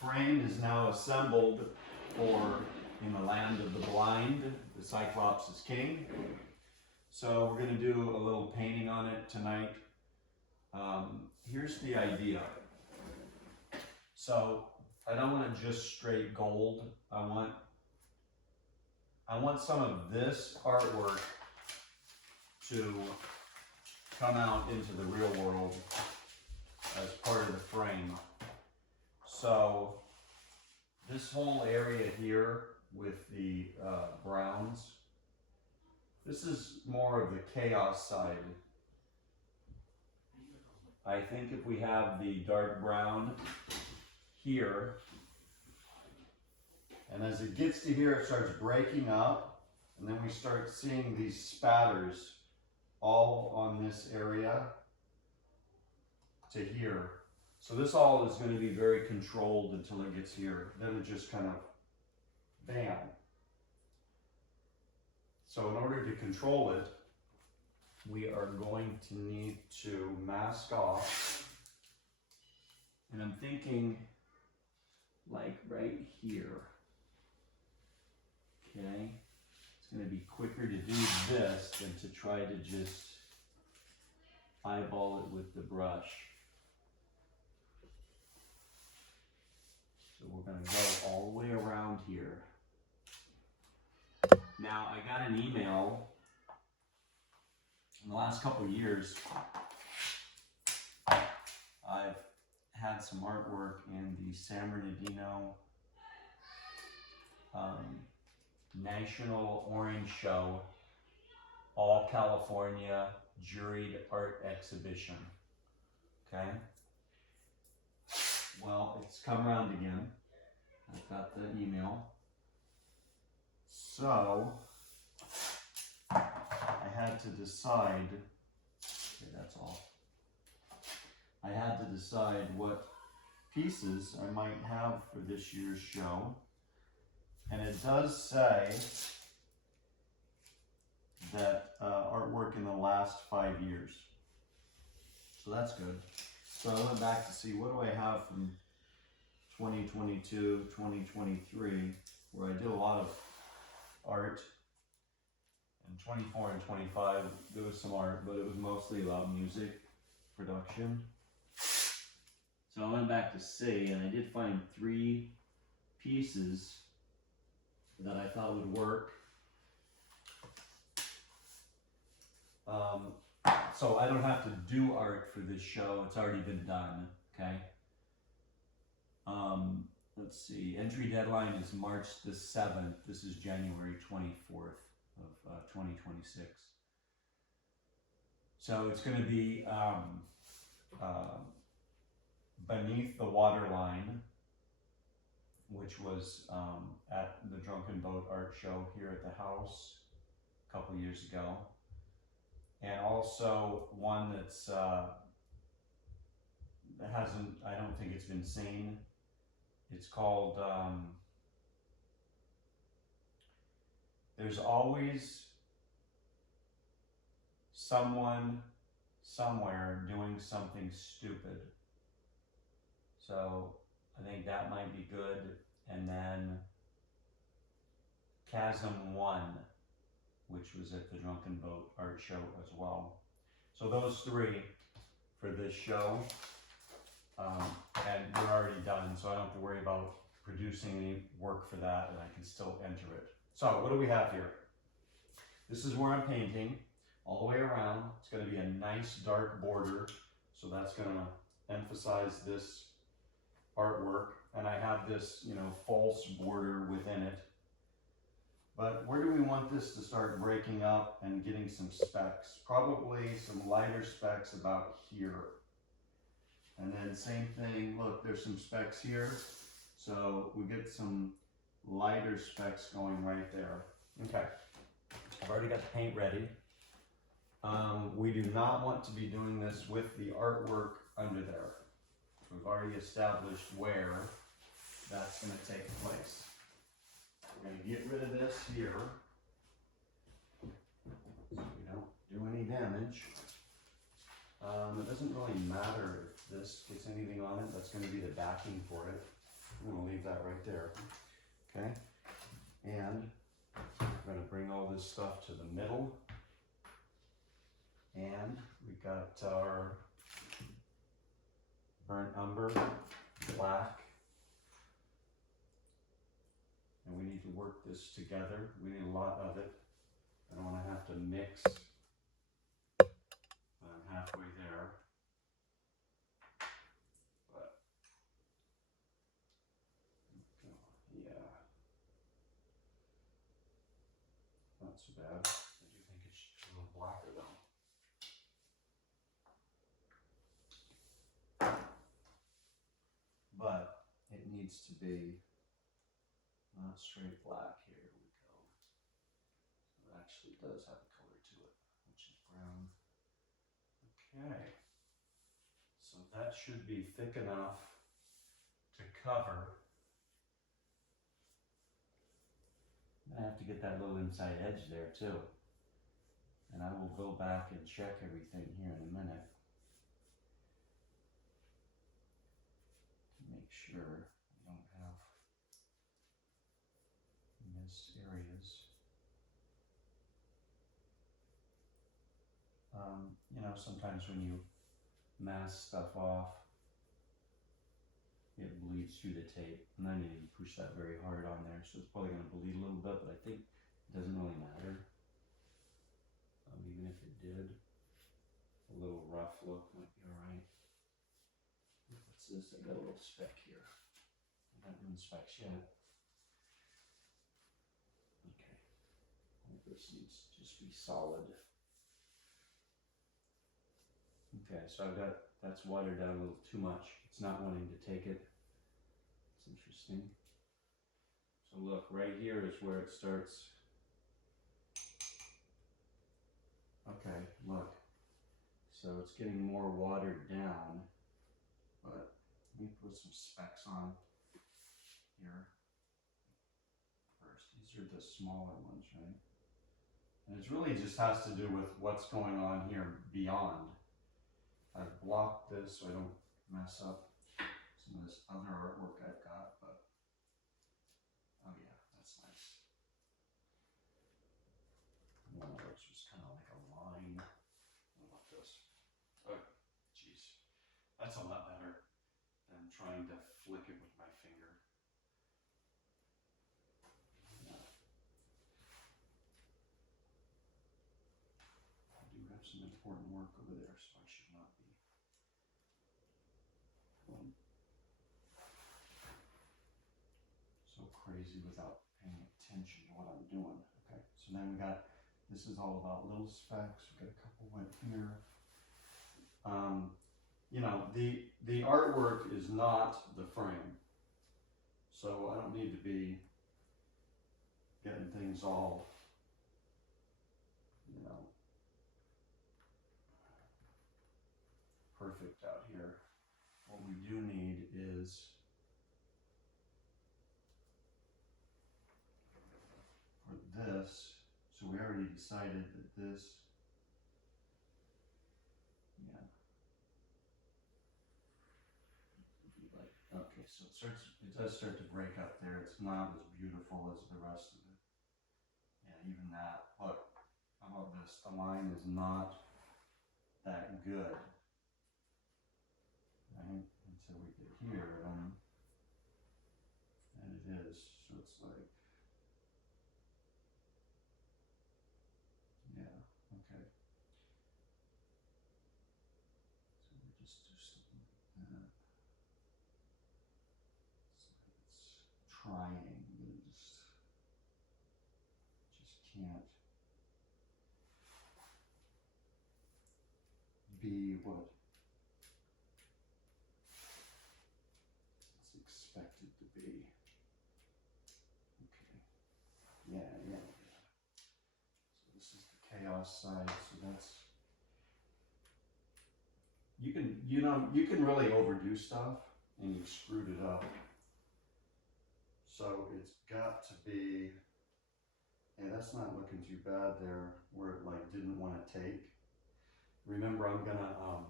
frame is now assembled for In the Land of the Blind, the Cyclops is king. So we're going to do a little painting on it tonight. Here's the idea. So I don't want to just straight gold. I want some of this artwork to come out into the real world as part of the frame. So this whole area here with the browns, this is more of the chaos side. I think if we have the dark brown here, and as it gets to here, it starts breaking up, and then we start seeing these spatters all on this area to here. So this all is going to be very controlled until it gets here. Then it just kind of bam. So in order to control it, we are going to need to mask off. And I'm thinking like right here. Okay. It's going to be quicker to do this than to try to just eyeball it with the brush. So we're going to go all the way around here. Now, I got an email in the last couple of years. I've had some artwork in the San Bernardino National Orange Show, All California Juried Art Exhibition. Okay? Well, it's come around again. I've got the email. So, I had to decide, okay, that's all. I had to decide what pieces I might have for this year's show. And it does say that artwork in the last 5 years. So that's good. So I went back to see what do I have from 2022, 2023, where I did a lot of art. In 24 and 25, there was some art, but it was mostly about music production. So I went back to see, and I did find 3 pieces that I thought would work. So I don't have to do art for this show. It's already been done, okay? Let's see, entry deadline is March the 7th. This is January 24th of 2026. So it's going to be Beneath the Waterline, which was at the Drunken Boat Art Show here at the house a couple years ago. And also one that's, that hasn't, I don't think it's been seen. It's called, There's Always Someone Somewhere Doing Something Stupid. So I think that might be good. And then Chasm 1, which was at the Drunken Boat Art Show as well. So those 3 for this show. And they're already done, so I don't have to worry about producing any work for that, and I can still enter it. So what do we have here? This is where I'm painting all the way around. It's going to be a nice dark border, so that's going to emphasize this artwork. And I have this, you know, false border within it. But where do we want this to start breaking up and getting some specks? Probably some lighter specks about here. And then same thing, look, there's some specks here. So we get some lighter specks going right there. Okay, I've already got the paint ready. We do not want to be doing this with the artwork under there. We've already established where that's going to take place. We're going to get rid of this here, so we don't do any damage. It doesn't really matter if this gets anything on it. That's going to be the backing for it. I'm gonna leave that right there, okay? And I'm gonna bring all this stuff to the middle. And we got our burnt umber, black. And we need to work this together. We need a lot of it. I don't want to have to mix. I'm halfway there. But, yeah. Not so bad. I do think it's a little blacker though. But it needs to be not straight black. Here we go. So it actually does have a color to it, which is brown. Okay. So that should be thick enough to cover. I have to get that little inside edge there too. And I will go back and check everything here in a minute to make sure we don't have missed areas. You know, sometimes when you mask stuff off, it bleeds through the tape, and I didn't push that very hard on there, so it's probably going to bleed a little bit, but I think it doesn't really matter. Even if it did, a little rough look might be alright. What's this? I got a little speck here. I haven't done specs yet. Okay. I think this needs to just be solid. Okay, so I've got, that's watered down a little too much. It's not wanting to take it. It's interesting. So look, right here is where it starts. Okay, look. So it's getting more watered down, but let me put some specs on here first. These are the smaller ones, right? And it really just has to do with what's going on here beyond. I've blocked this so I don't mess up some of this other artwork I've got, but oh yeah, that's nice. One that looks just kind of like a line. What about this? Oh, jeez. That's a lot better than trying to flick it with my finger. Yeah. I do have some important work over there, so I should not be going so crazy without paying attention to what I'm doing. Okay, so then we got, this is all about little specks. We've got a couple went here. You know, the artwork is not the frame. So I don't need to be getting things all, you know, perfect out here. What we do need is for this, so we already decided that this, yeah. Like, okay, so it does start to break up there. It's not as beautiful as the rest of it. Yeah, even that. Look, how about this? The line is not that good. Right? Until we get here, and it is. So it's like, yeah, okay. So we just do something like that. So it's trying, but it just can't be what it's expected to be. Okay. Yeah. So this is the chaos side. So that's, you can really overdo stuff and you've screwed it up. So it's got to be, hey, that's not looking too bad there where it like didn't want to take. Remember, I'm gonna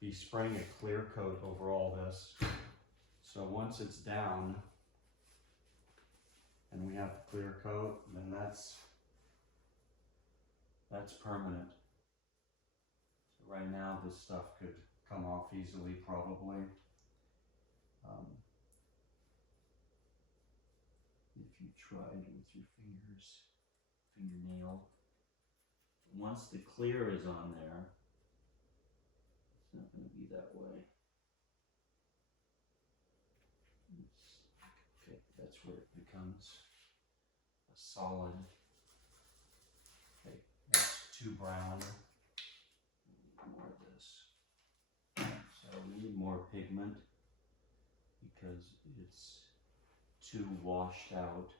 be spraying a clear coat over all this. So once it's down and we have to clear coat, then that's permanent. So right now this stuff could come off easily probably. If you tried with your fingernail. Once the clear is on there, it's not going to be that way. Okay, that's where it becomes a solid. Okay, that's too brown. We need more of this. So we need more pigment because it's too washed out.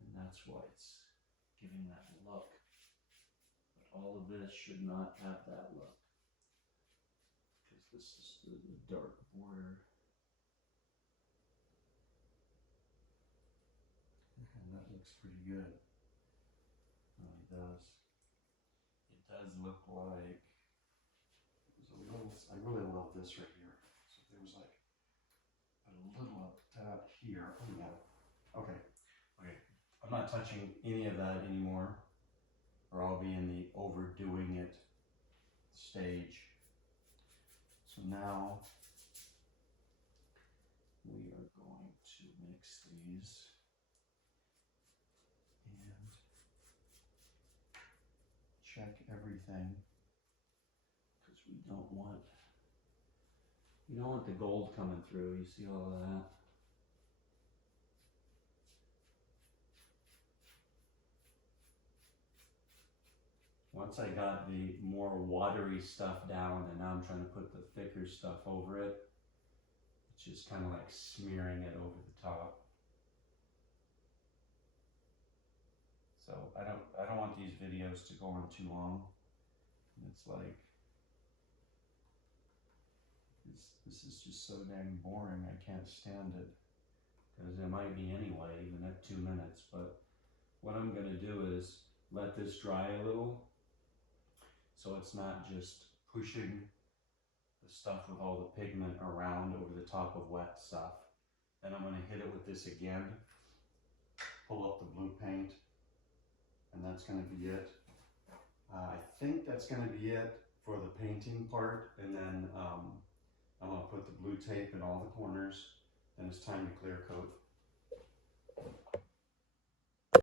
And that's why it's giving that look. But all of this should not have that look. Because this is the dark border. And that looks pretty good. It does. It does look like, I really love this right here. So there was like a little of that here. Oh yeah. Okay. I'm not touching any of that anymore, or I'll be in the overdoing it stage. So now we are going to mix these and check everything, because we don't want the gold coming through. You see all of that? Once I got the more watery stuff down, and now I'm trying to put the thicker stuff over it, it's just kind of like smearing it over the top. So I don't want these videos to go on too long. And it's like, this is just so dang boring, I can't stand it. Because it might be anyway, even at 2 minutes. But what I'm gonna do is let this dry a little, so it's not just pushing the stuff with all the pigment around over the top of wet stuff. Then I'm gonna hit it with this again, pull up the blue paint, and that's gonna be it. I think that's gonna be it for the painting part, and then I'm gonna put the blue tape in all the corners, then it's time to clear coat.